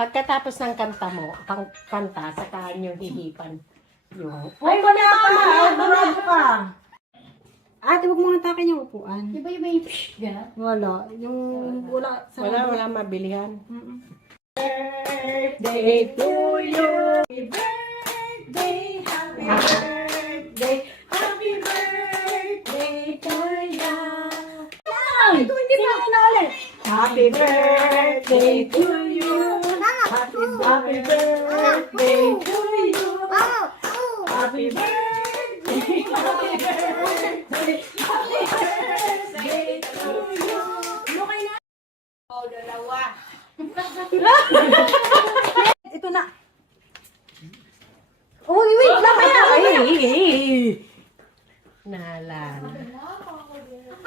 Pagkatapos ng kanta mo, kanta, saka nyo hihipan yung... Ay, wala ka naman! Barado ka! Ate, huwag mong natakin yung upuan. Di ba yung may gano'n? Wala. Yung wala sa... Wala mabilihan. Birthday to you! Happy birthday! Happy birthday! Happy birthday to you! Ito hindi pa ulit! Happy birthday to you! Happy birthday to you! Happy birthday! Happy birthday! Happy birthday to you! Okay na? O, dalawa. Ito na. Oh, wait lang kaya. Naalala.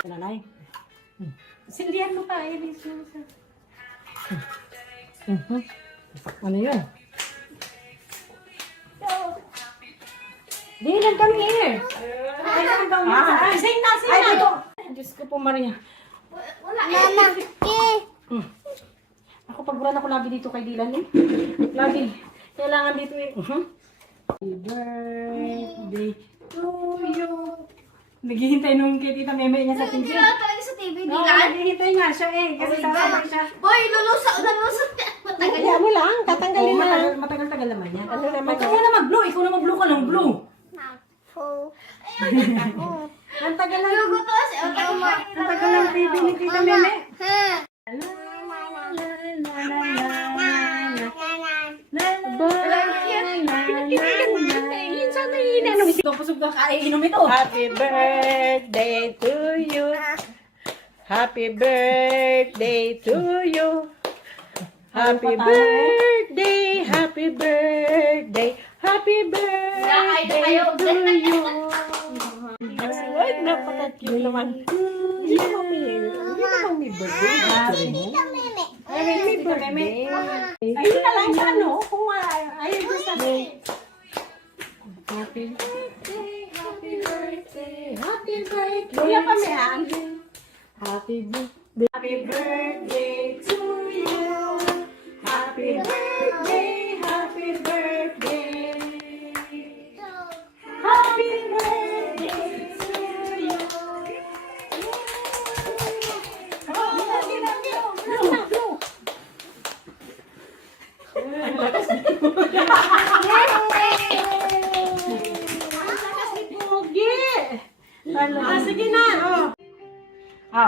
Nanay. Sindihan mo pa, Iris. Ano yun? Dylan, come here. Sing na! Ay, dito. Diyos ko po, Maria. Ako, pagburan ako lagi dito kay Dylan eh. Lagi. Kailangan dito eh. Happy birthday to you. Naghihintay nung kay Tita Meme niya sa TV. Hindi na talaga sa TV, Oo, Dylan. naghihintay nga siya eh. Kasi sasabay siya. Boy, lulusot. Matagal Kaya mo lang, tatanggalin na. Matagal-tagal naman yan. Ano naman Ikaw na mag-blue. Ikaw na mag-blue ka ng blue. Ang tagal lang. Yung gusto kasi, Ang tagal lang TV ni Tita Meme. Pusog ka kaiinom ito. Happy birthday to you. Happy birthday to you. Happy birthday, happy birthday, happy birthday to you. Ay, napaka-cute naman. Hindi naman may birthday. May birthday. Ayun na lang sa ano. Kung ayun ko sa Happy birthday, happy birthday, happy birthday. Kuya pa may ang. Happy birthday. Happy birthday to you. Happy birthday, happy birthday. Happy birthday to you. Sige na.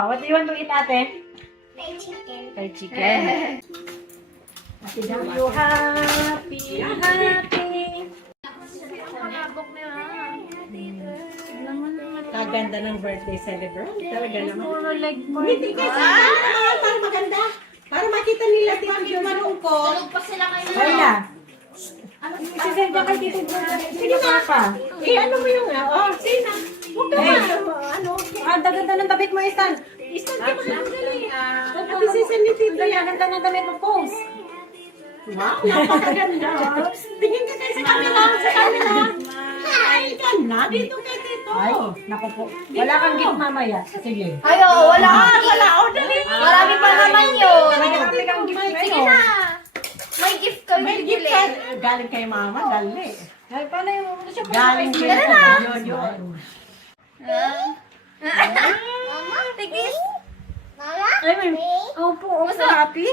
What do you want to eat, ate? Fried chicken. Happy daw you happy, happy. Kaganda ng birthday celebrant. Talaga naman. Puro leg mo. Hindi kasi. Para maganda. Para makita nila Tito malungkot. Tulog pa sila kayo. Kaya. Isisend ka kay Tito Jordan. Sige na pa. Ano mo yung Sina. Huwag ka ano. Ang ganda ng damit mo, Istan. Isang ka magandali. At isisan ni Tito Ang yan. ganda ng damit mo, pose. Wow, napakaganda. Tingin ka kayo sa camera. Sa camera. Ay, ka na. Dito kay Tito. Ay, naku po. Wala kang gift mamaya. Sige. Ayo, wala. Wala. Dali. Marami pa naman yun. Marami kang gift Sige ngayon. na. May gift kami. May gift ka. Galing kay mama. Dali. Ay, paano yung... Galing kay Tara na. Yun. Tigis. Ay, may... Opo, happy?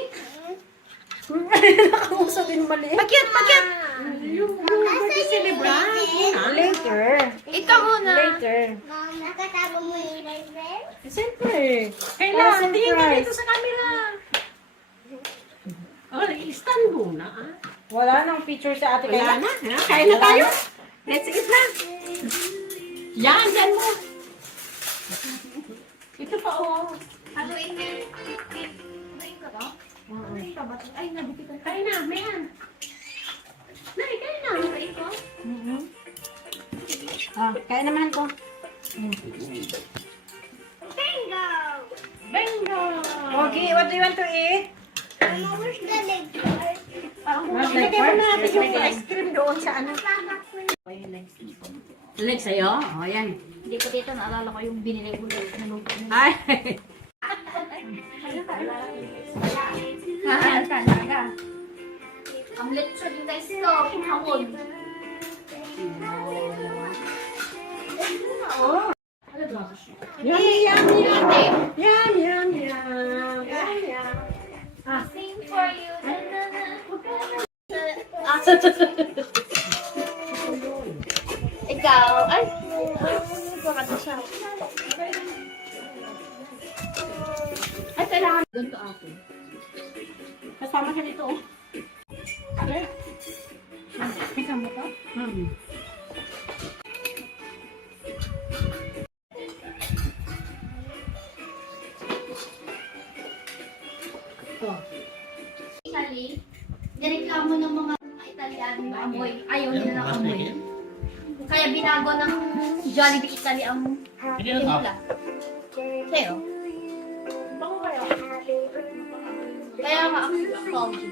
Nakausap din mali. Pakyat. Yung birthday celebrant. Later. Ikaw muna. Later. Nakatago mo yung library? Siyempre. Kailangan. Para Tingin ka surprise. dito sa camera. Oh, stand muna. Wala nang picture sa ate Wala kaya. na. Kain na tayo. Let's eat na. Yan, dyan mo. Ito pa, Haluin mo. Haluin ko to? Ay, nabibitan. Kain na, mayan. Nay, kain na. Haluin ko? Kaya naman ko. Bingo! Bingo. Okay, what do you want to eat? Mama, where's the leg? Ilagay mo natin yung ice cream doon sa ano. Papa, Leg sa'yo? O, yan. Hindi ko dito naalala ko yung binili ko ng Ay! talaga. Ang lechon yung guys ko, hamon. Yummy, yummy, yummy! Yum, yum, yum! Yum, yum! Sing for you. Ikaw, ay, bakit siya? Ay, kailangan ganito ako. Kasama siya dito, oh. Okay. Kasama ka? Ito. Actually, nireklamo ng mga Italiano yung amoy. Ayaw nila ng amoy. Kaya binago ng Jollibee Italy ang timpla. Sa'yo? Bango kaya? Kaya nga ang foggy.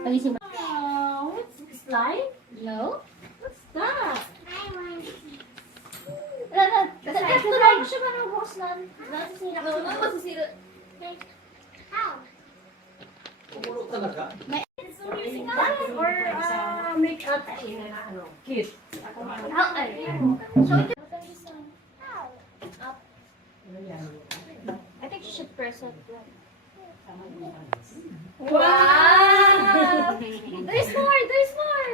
Alisin mo. Oh, what's this like? Hello? What's that? Nagkakalago siya ba ng boss na nasisira? No, masisira. May Or make-up. Kit. how are you? So, I think you should press it. Wow! There's more! There's more!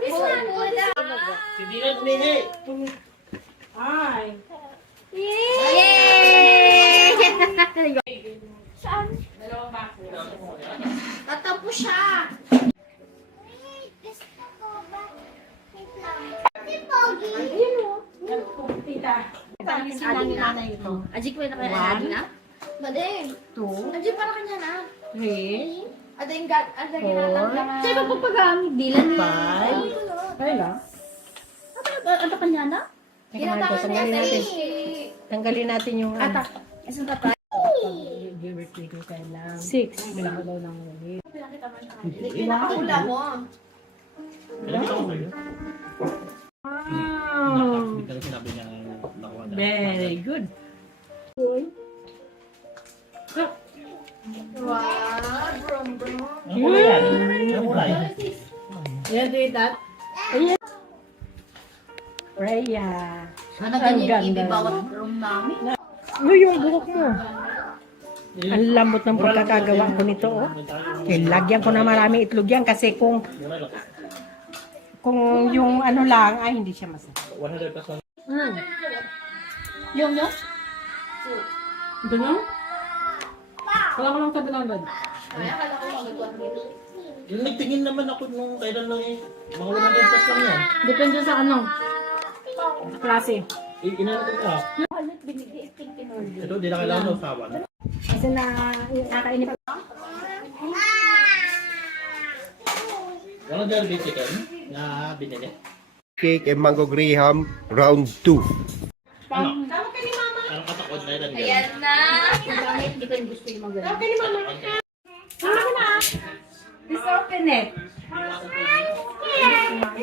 This one! Si Dylan humihi. Ay. Yay! Saan? Tatampo siya! Tita. Sila ni nanay ito. Ajik pa na kaya lagi na? Madeng. 2, Ajik para kanya na. 3, Ada yung ginatanggalan. Sa'yo pa pagamit. Dilan ni. 5. Ay lang. Ano kanya na? Tanggalin natin. Tanggalin natin yung Ata. Isang tatay. birthday ko kailang 6. Wala daw ng ulit. Pinakahula mo. Wow! Hindi ka sinabi niya nakuha na. Very good. Wow. Brum, brum. Ano kulay yan? Ano kulay? Yan, tita. Ayan. Rhea. Sana Ang ganyan ganda. ibig bawat room namin. Yung buhok mo. Ang lambot ng pagkakagawa ko nito, oh. Lagyan ko na marami itlog yan kasi kung yung ano lang, ay hindi siya masarap. 100%. Yung yun? Ganyan? Wala ko lang sabi lang doon. Ay, akala ko magagawa nito. Yung nagtingin naman ako nung kailan lang eh. Mga 100 plus lang yan. Depende sa ano. Klase. Inano ko ka. Halit binigay iting kinorder. Ito, di na kailangan ng usawan. Kasi nakainip ako. Walang Derby chicken na binili. Cake and mango graham round 2. Ano? Parang katakot na yun. Ayan na. Bakit hindi ko rin gusto yung mga Okay ni mama. Mama na. Just open it.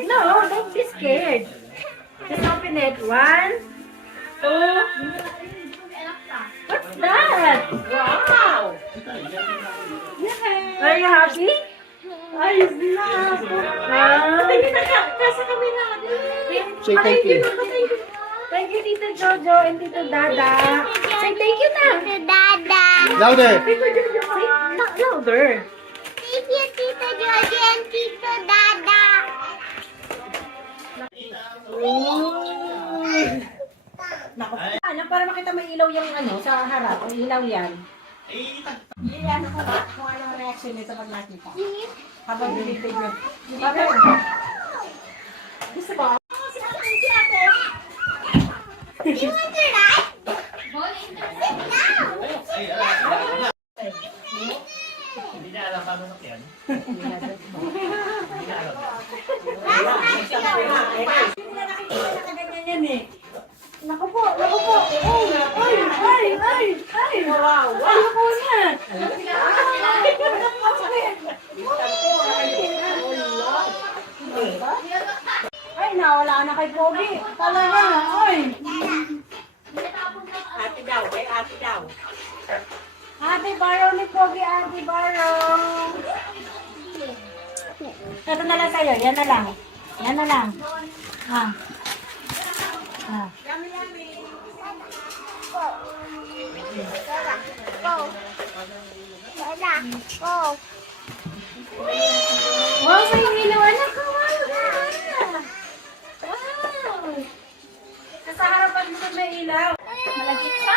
No, don't be scared. Just open it. 1, 2. What's that? Wow. Are you happy? Ay, snap. Nasa kami na. Say thank you. Thank you, Tita Jojo and Tito Dada. Say thank you na. Dada. Louder! Tito Jojo, say louder. Thank you, Tito Jojo and Tito Dada. Naku, ano, para makita may ilaw yung ano, sa harap. Ang ilaw yan. Yan ako ba? Kung anong reaction nito pag nakita. Habang binibig mo. Gusto ba? Do you want to ride? Hindi na alam paano yan. Ganyan eh. Naku po, naku po. Ay, wow, wow. Naku na. Talaga, oy. Ate daw, kay ate daw. Ate Baraw ni Pogi, Ate Baraw. Ito na lang sa'yo, yan na lang. Yan na lang. Ah. Ah. Go. Wow, may ilaw. Anak ko, wow. Wow. Nasa harapan mo na may ilaw. Malagkit pa.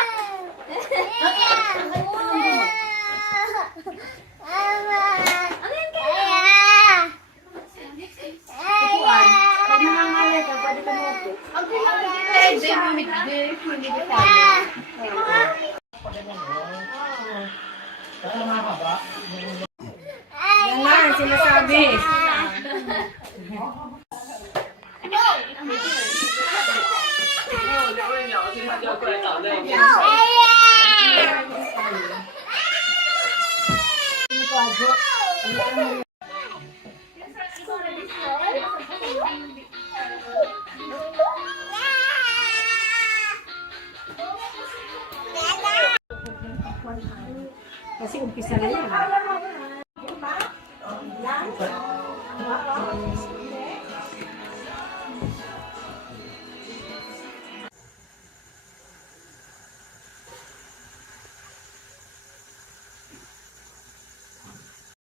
Upuan. Pag nangangaya ka, pwede ka mo upo. Ang kailangan dito ay humidify. Yan lang, sinasabi. Kasi umpisa na yan.